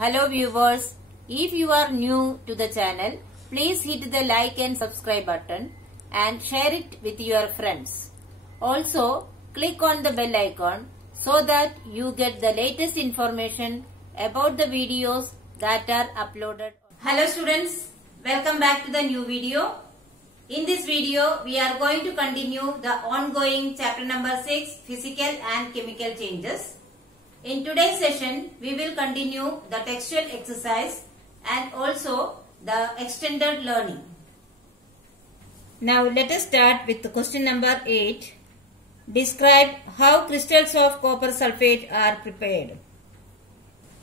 Hello viewers, if you are new to the channel, please hit the like and subscribe button and share it with your friends. Also, click on the bell icon so that you get the latest information about the videos that are uploaded. Hello students, welcome back to the new video. In this video, we are going to continue the ongoing chapter number 6, Physical and Chemical Changes. In today's session, we will continue the textual exercise and also the extended learning. Now let us start with the question number 8. Describe how crystals of copper sulfate are prepared.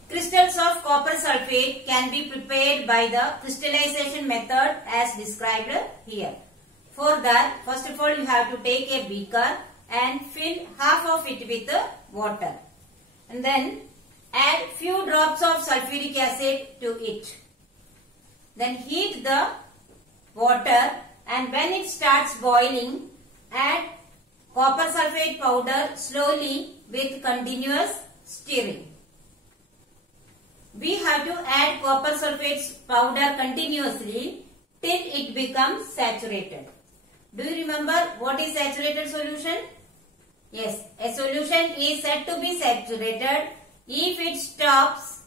Crystals of copper sulfate can be prepared by the crystallization method as described here. For that, first of all, you have to take a beaker and fill half of it with water. And then add few drops of sulfuric acid to it. Then heat the water, and when it starts boiling, add copper sulfate powder slowly with continuous stirring. We have to add copper sulfate powder continuously till it becomes saturated. Do you remember what is saturated solution? Yes, a solution is said to be saturated if it stops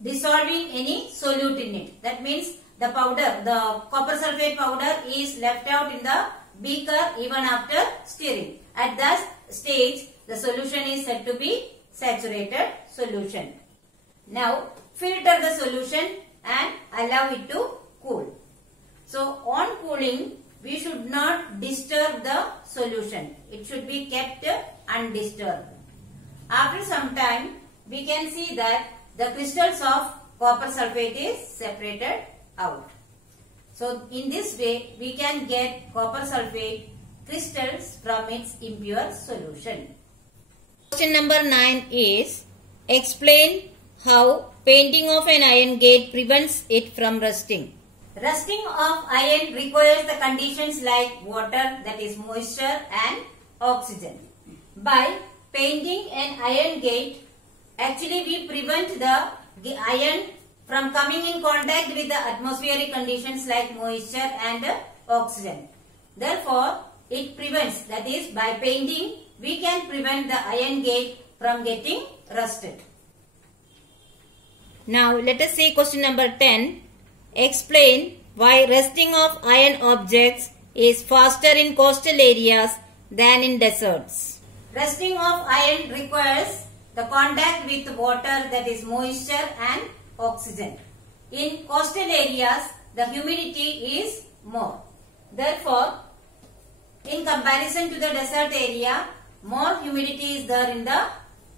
dissolving any solute in it. That means the powder, the copper sulfate powder is left out in the beaker even after stirring. At that stage, the solution is said to be saturated solution. Now, filter the solution and allow it to cool. So, on cooling, we should not disturb the solution. It should be kept undisturbed. After some time, we can see that the crystals of copper sulfate is separated out. So, in this way, we can get copper sulfate crystals from its impure solution. Question number 9 is, explain how painting of an iron gate prevents it from rusting. Rusting of iron requires the conditions like water, that is moisture, and oxygen. By painting an iron gate, actually we prevent the iron from coming in contact with the atmospheric conditions like moisture and oxygen. Therefore, it prevents, that is by painting, we can prevent the iron gate from getting rusted. Now let us see question number 10. Explain why rusting of iron objects is faster in coastal areas than in deserts. Rusting of iron requires the contact with water, that is moisture and oxygen. In coastal areas, the humidity is more. Therefore, in comparison to the desert area, more humidity is there in the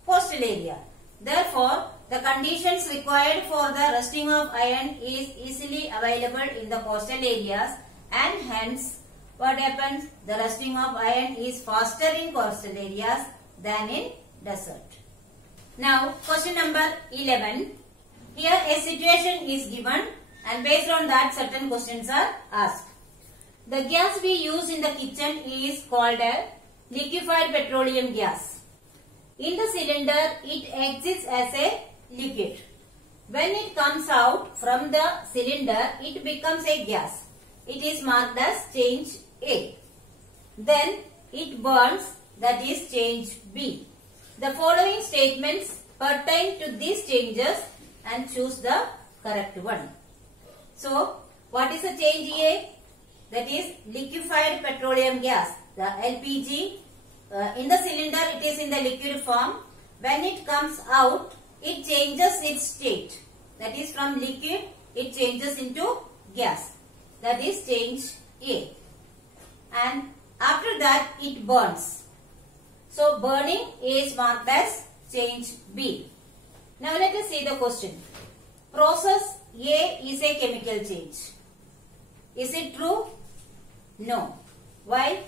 coastal area. Therefore, the conditions required for the rusting of iron is easily available in the coastal areas, and hence what happens? The rusting of iron is faster in coastal areas than in desert. Now question number 11. Here a situation is given and based on that certain questions are asked. The gas we use in the kitchen is called a liquefied petroleum gas. In the cylinder, it exists as a liquid. When it comes out from the cylinder, it becomes a gas. It is marked as change A. Then it burns, that is change B. The following statements pertain to these changes and choose the correct one. So, what is the change A? That is liquefied petroleum gas. The LPG, in the cylinder it is in the liquid form. When it comes out, it changes its state. That is from liquid, it changes into gas. That is change A. And after that, it burns. So, burning is marked as change B. Now, let us see the question. Process A is a chemical change. Is it true? No. Why?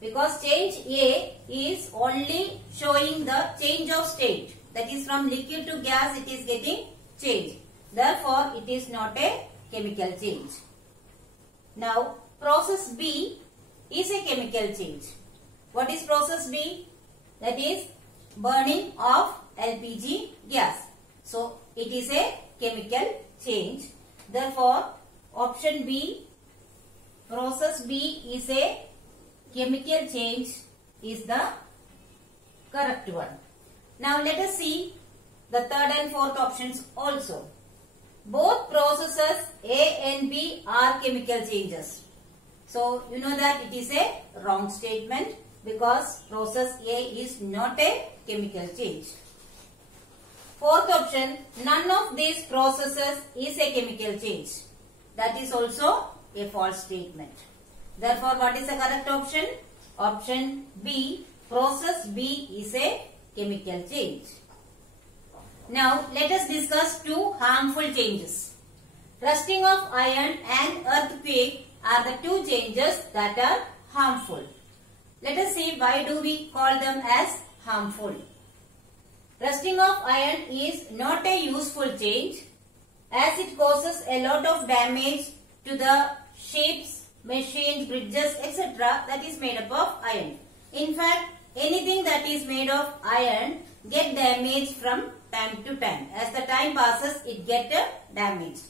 Because change A is only showing the change of state. That is from liquid to gas it is getting changed. Therefore, it is not a chemical change. Now, process B is a chemical change. What is process B? That is burning of LPG gas. So it is a chemical change. Therefore, option B, process B is a chemical change, is the correct one. Now let us see the third and fourth options also. Both processes A and B are chemical changes. So you know that it is a wrong statement because process A is not a chemical change. Fourth option, none of these processes is a chemical change. That is also a false statement. Therefore, what is the correct option? Option B, process B is a chemical change. Now, let us discuss two harmful changes. Rusting of iron and earthquake are the two changes that are harmful. Let us see why do we call them as harmful. Rusting of iron is not a useful change as it causes a lot of damage to the ships, machines, bridges, etc. that is made up of iron. In fact, anything that is made of iron get damaged from time to time. As the time passes, it gets damaged.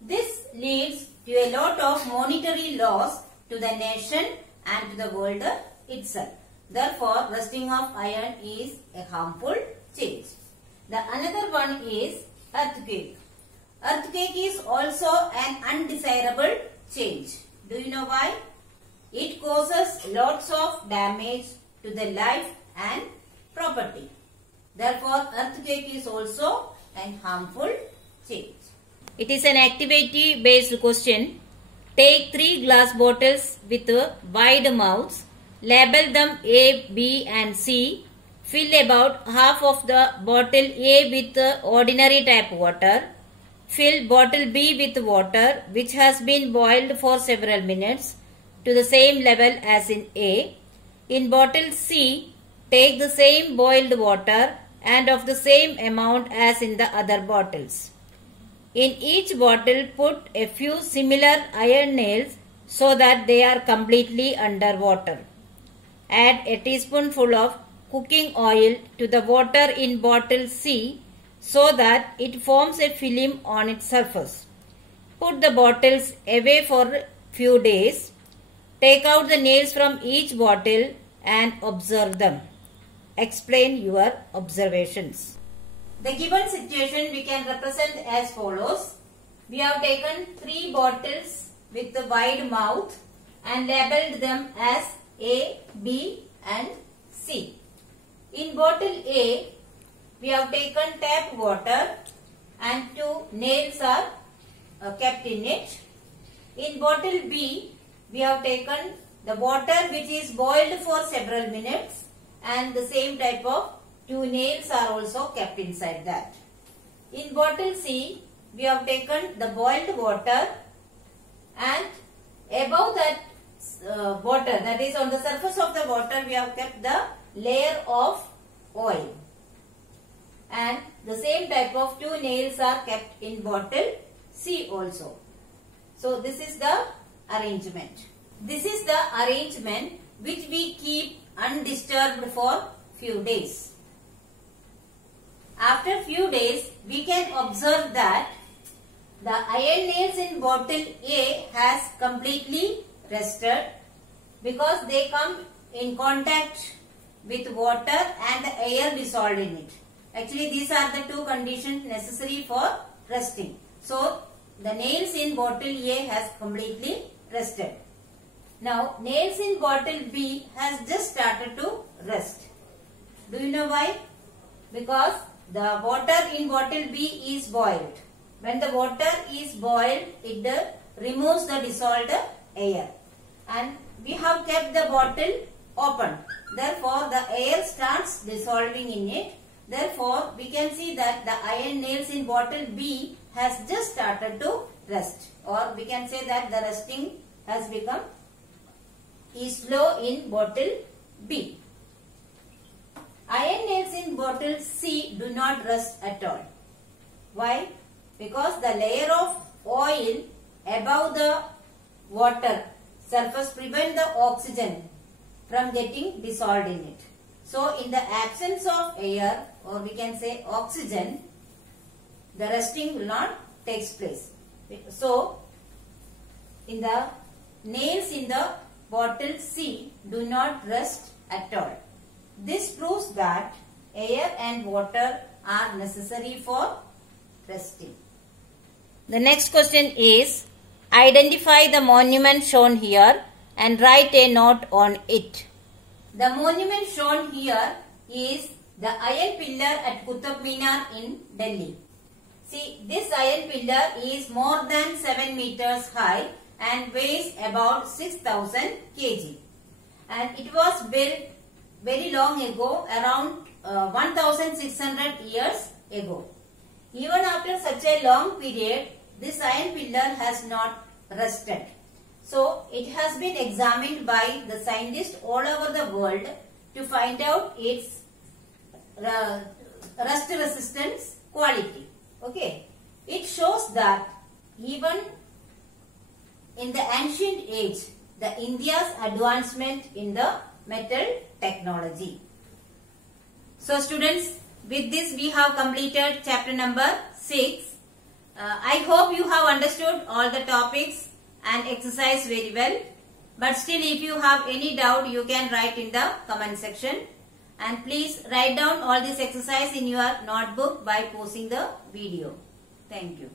This leads to a lot of monetary loss to the nation and to the world itself. Therefore, rusting of iron is a harmful change. The another one is earthquake. Earthquake is also an undesirable change. Do you know why? It causes lots of damage to the life and property. Therefore, earthquake is also an harmful change. It is an activity based question. Take 3 glass bottles with wide mouths. Label them A, B and C. Fill about half of the bottle A with ordinary tap water. Fill bottle B with water which has been boiled for several minutes to the same level as in A. In bottle C, take the same boiled water and of the same amount as in the other bottles. In each bottle, put a few similar iron nails so that they are completely under water. Add a teaspoonful of cooking oil to the water in bottle C so that it forms a film on its surface. Put the bottles away for a few days. Take out the nails from each bottle and observe them. Explain your observations. The given situation we can represent as follows. We have taken 3 bottles with the wide mouth and labelled them as A, B and C. In bottle A, we have taken tap water and 2 nails are kept in it. In bottle B, we have taken the water which is boiled for several minutes and the same type of 2 nails are also kept inside that. In bottle C, we have taken the boiled water and above that water, that is on the surface of the water, we have kept the layer of oil. And the same type of 2 nails are kept in bottle C also. So this is the arrangement. This is the arrangement which we keep undisturbed for few days. After few days, we can observe that the iron nails in bottle A has completely rested because they come in contact with water and the air dissolved in it. Actually, these are the 2 conditions necessary for resting. So, the nails in bottle A has completely rested. Now, nails in bottle B has just started to rest. Do you know why? Because the water in bottle B is boiled. When the water is boiled, it removes the dissolved air. And we have kept the bottle open. Therefore, the air starts dissolving in it. Therefore, we can see that the iron nails in bottle B has just started to rest. Or we can say that the resting has become slow in bottle B. Iron nails in bottle C do not rest at all. Why? Because the layer of oil above the water surface prevent the oxygen from getting dissolved in it. So, in the absence of air, or we can say oxygen, the rusting will not take place. So, in the nails in the bottle C do not rust at all. This proves that air and water are necessary for rusting. The next question is, identify the monument shown here and write a note on it. The monument shown here is the iron pillar at Qutub Minar in Delhi. See, this iron pillar is more than 7 meters high and weighs about 6,000 kg. And it was built very long ago, around 1,600 years ago. Even after such a long period, this iron pillar has not rusted. So, it has been examined by the scientists all over the world to find out its rust resistance quality. Okay. It shows that even in the ancient age, the India's advancement in the metal technology. So students, with this we have completed chapter number 6. I hope you have understood all the topics and exercise very well. But still, if you have any doubt, you can write in the comment section. And please write down all this exercise in your notebook by pausing the video. Thank you.